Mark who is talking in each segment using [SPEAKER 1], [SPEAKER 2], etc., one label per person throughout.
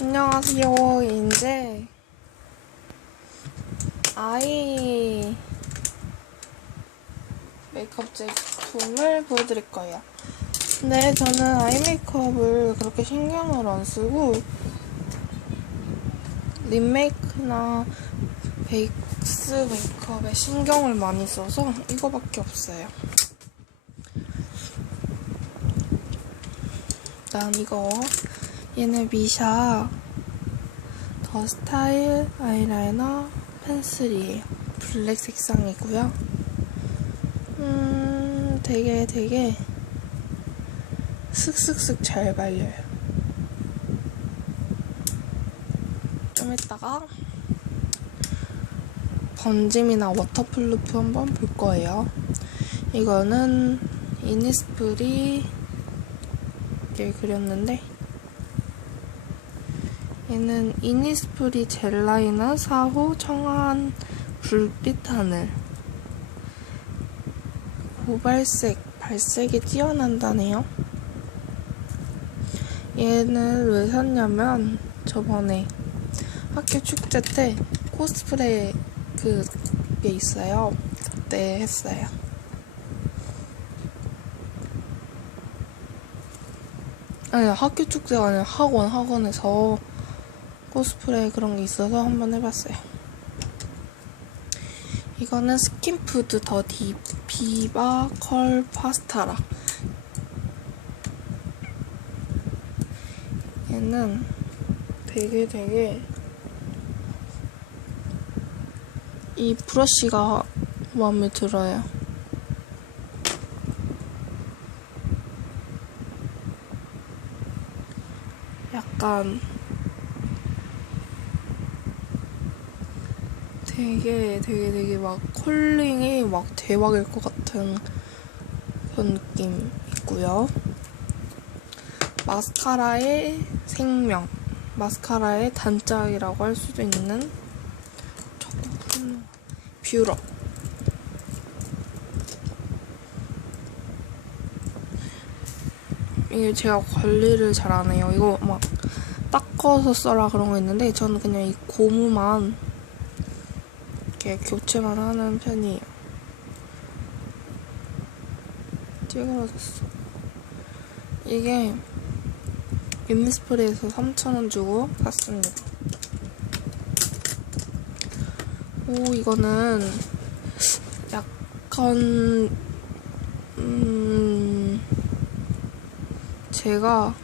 [SPEAKER 1] 안녕하세요. 이제 아이 메이크업 제품을 보여드릴 거예요. 근데 저는 아이 메이크업을 그렇게 신경을 안 쓰고 립 메이크나 베이스 메이크업에 신경을 많이 써서 이거밖에 없어요. 일단 이거 얘는 미샤 더 스타일 아이라이너 펜슬이에요. 블랙 색상이고요. 음, 되게 되게 슥슥슥 잘 발려요. 좀 이따가 번짐이나 워터플루프 한번 볼 거예요. 이거는 이니스프리 를 그렸는데 얘는 이니스프리 젤라이너 4호 청한 불빛 하늘. 고발색 발색이 뛰어난다네요. 얘는 왜 샀냐면 저번에 학교 축제 때 코스프레 그게 있어요. 그때 했어요. 아니 학교 축제가 아니라 학원 학원에서 코스프레 그런 게 있어서 한번 해봤어요. 이거는 스킨푸드 더 딥 비바 컬 파스타라. 얘는 되게 되게 이 브러쉬가 마음에 들어요. 약간 되게 되게 되게 막 컬링이 막 대박일 것 같은 그런 느낌 있고요. 마스카라의 생명, 마스카라의 단짝이라고 할 수도 있는 뷰러. 이게 제가 관리를 잘 안 해요. 이거 막 닦아서 써라 그런 거 있는데 저는 그냥 이 고무만 이렇게 교체만 하는 편이에요. 찌그러졌어. 이게 인미스프리에서 3,000원 주고 샀습니다. 오, 이거는 약간, 음, 제가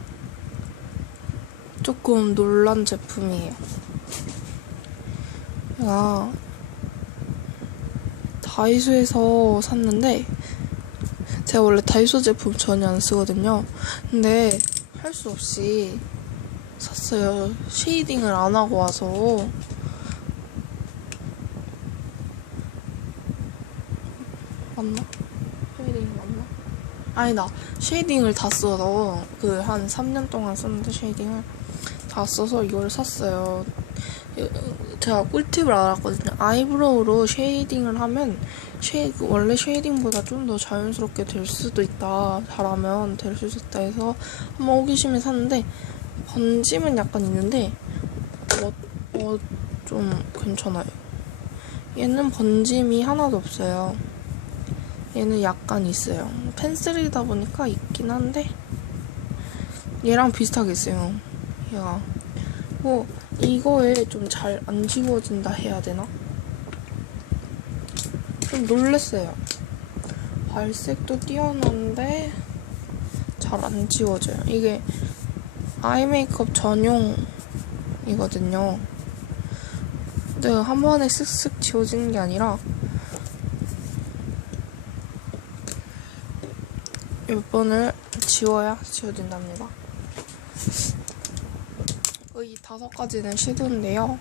[SPEAKER 1] 조금 놀란 제품이에요. 아, 다이소에서 샀는데, 제가 원래 다이소 제품 전혀 안 쓰거든요. 근데 할 수 없이 샀어요. 쉐이딩을 안 하고 와서. 맞나? 쉐이딩 맞나? 아니다. 쉐이딩을 다 써서 그 한 3년 동안 썼는데 쉐이딩을 다 써서 이걸 샀어요. 제가 꿀팁을 알았거든요. 아이브로우로 쉐이딩을 하면 쉐이, 원래 쉐이딩보다 좀 더 자연스럽게 될 수도 있다. 잘하면 될 수도 있다 해서 한번 호기심에 샀는데 번짐은 약간 있는데 어, 어, 좀 괜찮아요. 얘는 번짐이 하나도 없어요. 얘는 약간 있어요. 펜슬이다 보니까 있긴 한데 얘랑 비슷하게 있어요. 얘가 뭐 이거에 좀 잘 안 지워진다 해야 되나? 좀 놀랬어요. 발색도 뛰어난데 잘 안 지워져요. 이게 아이 메이크업 전용이거든요. 근데 한 번에 쓱쓱 지워지는 게 아니라 몇 번을 지워야 지워진답니다. 이 다섯 가지는 섀도우인데요.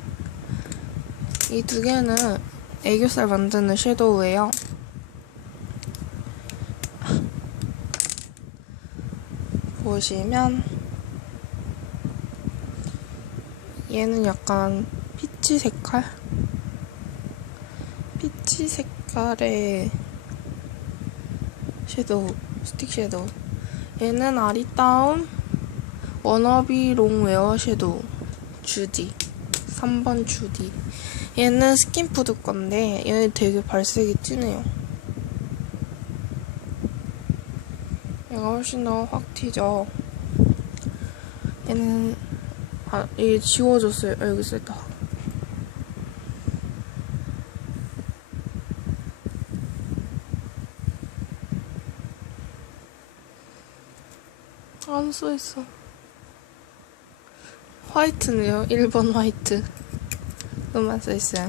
[SPEAKER 1] 이 두 개는 애교살 만드는 섀도우예요. 보시면 얘는 약간 피치 색깔? 피치 색깔의 섀도우, 스틱 섀도우. 얘는 아리따움 워너비 롱 웨어 섀도우. 주디 3번 주디. 얘는 스킨푸드 건데 얘는 되게 발색이 진해요. 얘가 훨씬 더 확 튀죠? 얘는 아 이게 지워졌어요. 아, 여기 있다 안 써있어 화이트네요. 1번 화이트. 그만 써있어요.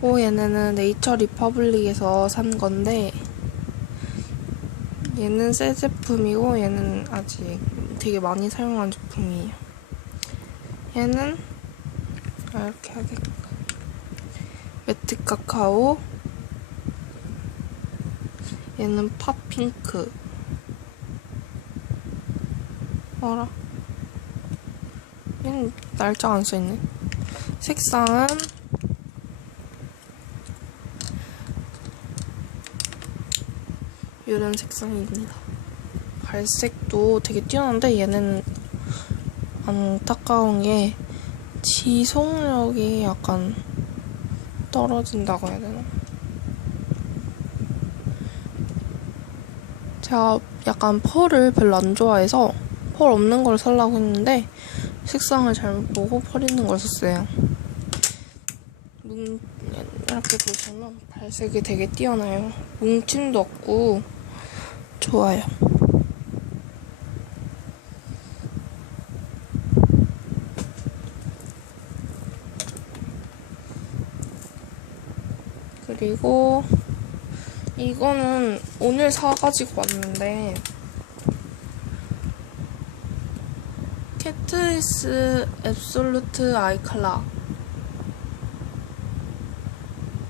[SPEAKER 1] 오 얘네는 네이처 리퍼블릭에서 산 건데 얘는 새 제품이고 얘는 아직 되게 많이 사용한 제품이에요. 얘는 아, 이렇게 해야겠다. 매트 카카오. 얘는 팝핑크. 어라 얘는 날짜 안 써있네. 색상은 이런 색상입니다. 발색도 되게 뛰어난데 얘는 안타까운 게 지속력이 약간 떨어진다고 해야 되나? 제가 약간 펄을 별로 안 좋아해서 펄 없는 걸 살라고 했는데 색상을 잘못 보고 걸 샀어요. 뭉, 이렇게 보시면 발색이 되게 뛰어나요. 뭉침도 없고 좋아요. 그리고 이거는 오늘 사가지고 왔는데 캐트리스 앱솔루트 아이칼라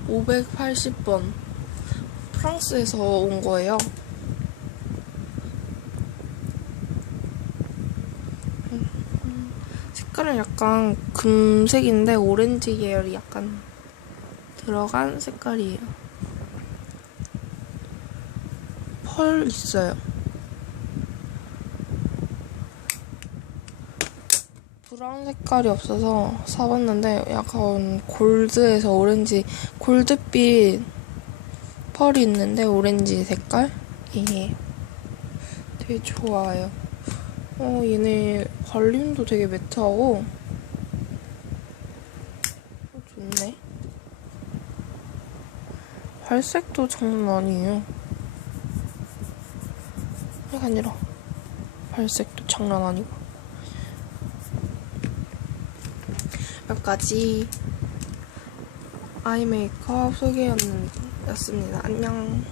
[SPEAKER 1] 580번 프랑스에서 온 거예요. 음, 색깔은 약간 금색인데 오렌지 계열이 약간 들어간 색깔이에요. 펄 있어요. 브라운 색깔이 없어서 사봤는데 약간 골드에서 오렌지 골드빛 펄이 있는데 오렌지 색깔 이게 되게 좋아요. 어 얘네 발림도 되게 매트하고 어, 좋네. 발색도 장난 아니에요. 이게 아니라 발색도 장난 아니고. 몇 가지 아이 메이크업 소개였습니다. 안녕.